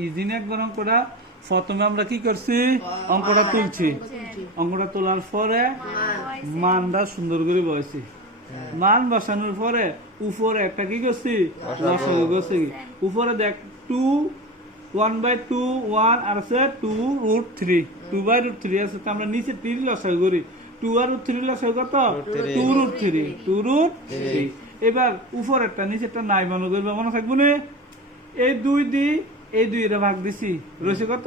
ইজিনে একবার অঙ্কটা প্রথমে আমরা কি করছি? অঙ্কটা তুলছি। অঙ্কটা তোলার পরে মানটা সুন্দর করে বসছি মান বসানোর পরে উপরে একটা কি করছি? লসাগু করছি উপরে দেখ two one by two one আর আছে two root three two by root three আছে তো আমরা নিচে তিন লসাগু করি। টু আর রুট থ্রি লসাগু কত? Two root three two root three এবার উপরেরটা নিচেরটা নাই মনে করবে মনে থাকব না? এই দুই দি এই দুই এর ভাগ দিছি। রয়েছে কত?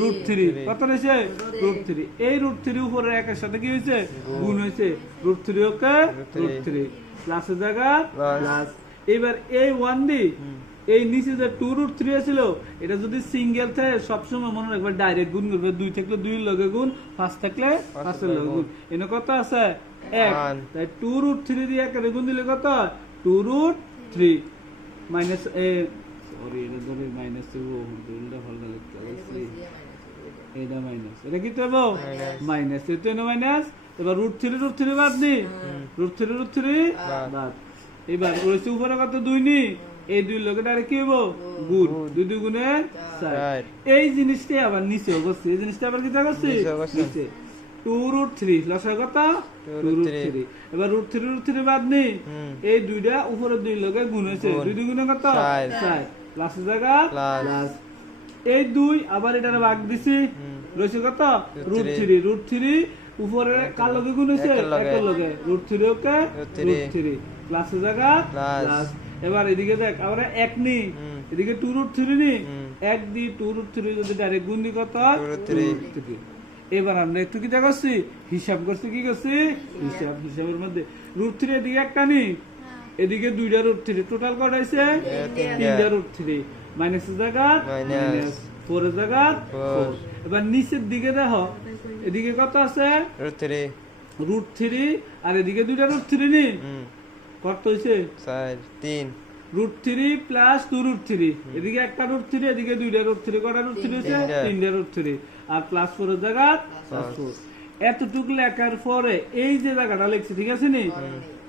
Root three. কত রয়েছে? Root three. এই রুট থ্রি উপরে একের সাথে কি হয়েছে? গুণ। হয়েছে। Root three okay root three. প্লাসের জায়গা? প্লাস এবার এই ওয়ান দি এই নিচে যে টু রুট থ্রি ছিল এটা যদি সিঙ্গেল থাকে সবসময় মনে রাখবে ডাইরেক্ট গুণ করবে। দুই থাকলে দুই লগে গুণ পাঁচ থাকলে পাঁচের লগে গুণ। এনে কত আছে? এক। তাই টু রুট থ্রি দিয়ে একের গুণ দিলে কত? Two root three minus sorry এটা ধরে মাইনাস উল্টা ফাল্টা লিখতে পারছি এটা মাইনাস এটা। কি করব মাইনাস এটা মাইনাস এবার রুট থ্রি রুট থ্রি বাদ নি? রুট থ্রি রুট থ্রি বাদ। এবার রয়েছে উপরে কত? দুই নি? এই দুই লোকে ডাইরেক্ট কি হব গুণ। দুই দুই গুণে চার। এই জিনিসটাই আবার নিচে অবশ্যই। এই জিনিসটা আবার কি করছি? নিচে টু রুট থ্রি লসার কত? টু রুট থ্রি এবার রুট থ্রি রুট থ্রি বাদ নেই এই দুইটা উপরে দুই লগে গুণ হয়েছে। দুই দুই গুণে কত? চার। প্লাসের জায়গা প্লাস এই দুই আবার এটার ভাগ দিছি। রয়েছে কত? রুট থ্রি রুট থ্রি উপরে কার লগে গুণ হয়েছে? একের লগে। Root three okay? Root three প্লাসের জায়গা প্লাস এবার এদিকে দেখ আমরা এক নি। এদিকে টু রুট থ্রি নি। এক দি টু রুট থ্রি যদি ডাইরেক্ট গুণ দি কত। এবার আমরা একটু কি করছি? হিসাব করছি কি করছি? হিসাব। হিসাবের মধ্যে। রুট থ্রি এদিকে একটা নি। এদিকে দুইটা রুট থ্রি টোটাল কত হয়েছে তিনটা। রুট থ্রি মাইনাস জায়গা মাইনাস ফোর জায়গা ফোর এবার নিচের দিকে দেখো এদিকে কত আছে? রুট থ্রি রুট থ্রি আর এদিকে দুইটা রুট থ্রি নি? কত হয়েছে চার তিন। Root three plus two root three এদিকে একটা রুট থ্রি এদিকে দুইটা রুট থ্রি কটা রুট থ্রি হচ্ছে তিনটা। তিনটা রুট থ্রি আর প্লাস ফোরের জায়গা প্লাস ফোর এতটুকু লেখার পরে এই যে জায়গাটা লিখছি ঠিক আছে নি?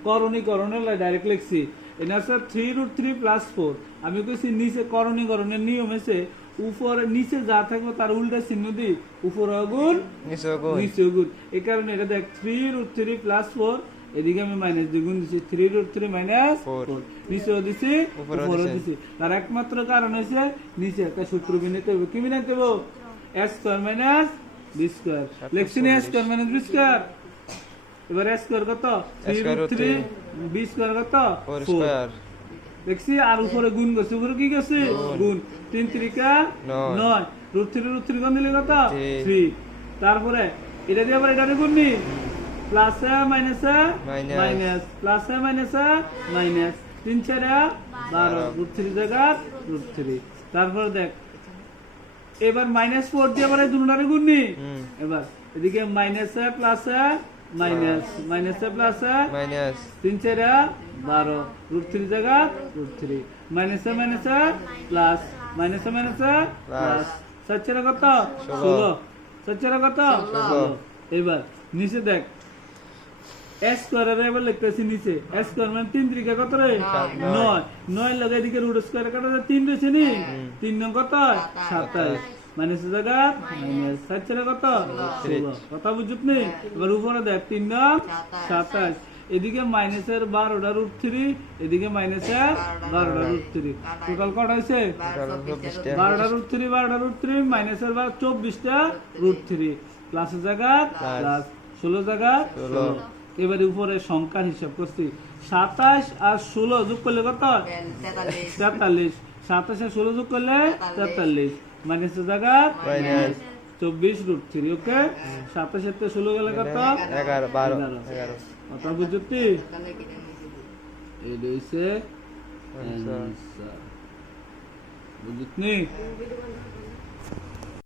করণী করণের ডাইরেক্ট লিখছি। এটা হচ্ছে three root three plus four আমি কইছি নিচে করণী করণের নিয়ম হয়েছে উপরে নিচে যা থাকবে তার উল্টা চিহ্ন দিই উপরে গুণ নিচে গুণ নিচে এই কারণে এটা দেখ three root three plus four এদিকে আমি মাইনাস গুণ দিচ্ছি থ্রি রুট থ্রি মাইনাস নিচেও দিছি উপরেও দিছি। দিছি। তার একমাত্র কারণ হয়েছে নিচে একটা সূত্র বিনাতে কি বিনাতে S square minus B square লেখছি না স্কোয়ার মাইনাস বি স্কোয়ার এবার এস স্কোয়ার কত? থ্রি। বি স্কোয়ার কত? ফোর দেখছি আর উপরে গুণ উপরে কি গুণ। তিন ত্রিকা নয়। নয়। রুট থ্রি রুট থ্রি কোন দিলে কত? থ্রি তারপরে এটা দিয়ে আবার এটা গুণ নি? Plus minus. Minus plus minus minus তিন চারা বারো। রুট থ্রি জায়গা রুট থ্রি তারপর দেখ এবার মাইনাস ফোর দিয়ে দুটারে গুণ নি এবার এদিকে minus plus minus minus plus minus তিন চারা বারো। রুট থ্রি জায়গা root three minus minus plus minus minus plus সাত কত? ষোলো। সাত কত? এবার নিচে দেখ। এবার লিখতেছি নিচে। স্কোয়ার মানে তিন ত্রিকা কত রে? নয়। নয়। লাগে এদিকে রুট স্কোয়ার কাটা তিন রয়েছে নি? তিন নং কত? সাতাইশ মাইনাস জায়গা মাইনাস সাত কত? কথা বুঝুত নি? এবার উপরে দেখ তিন নং? সাতাইশ এদিকে মাইনাসের বারোটা রুট থ্রি এদিকে মাইনাসের বারোটা রুট থ্রি টোটাল কটা হয়েছে? বারোটা রুট থ্রি বারোটা রুট থ্রি মাইনাসের বার চব্বিশটা রুট থ্রি প্লাসের জায়গা প্লাস ষোলো জায়গা ষোলো। এবারে উপরে সংখ্যা হিসাব করছি। সাতাশ আর ষোলো যোগ করলে কত? তেতাল্লিশ। সাতাশ আর ষোলো যোগ করলে তেতাল্লিশ। জায়গা চব্বিশ রুট থ্রি ওকে সাতাশের থেকে ষোলো গেলে কত? এগারো। বারো। এগারো। এগারো। বুঝতি? হইছে। বুঝতনি?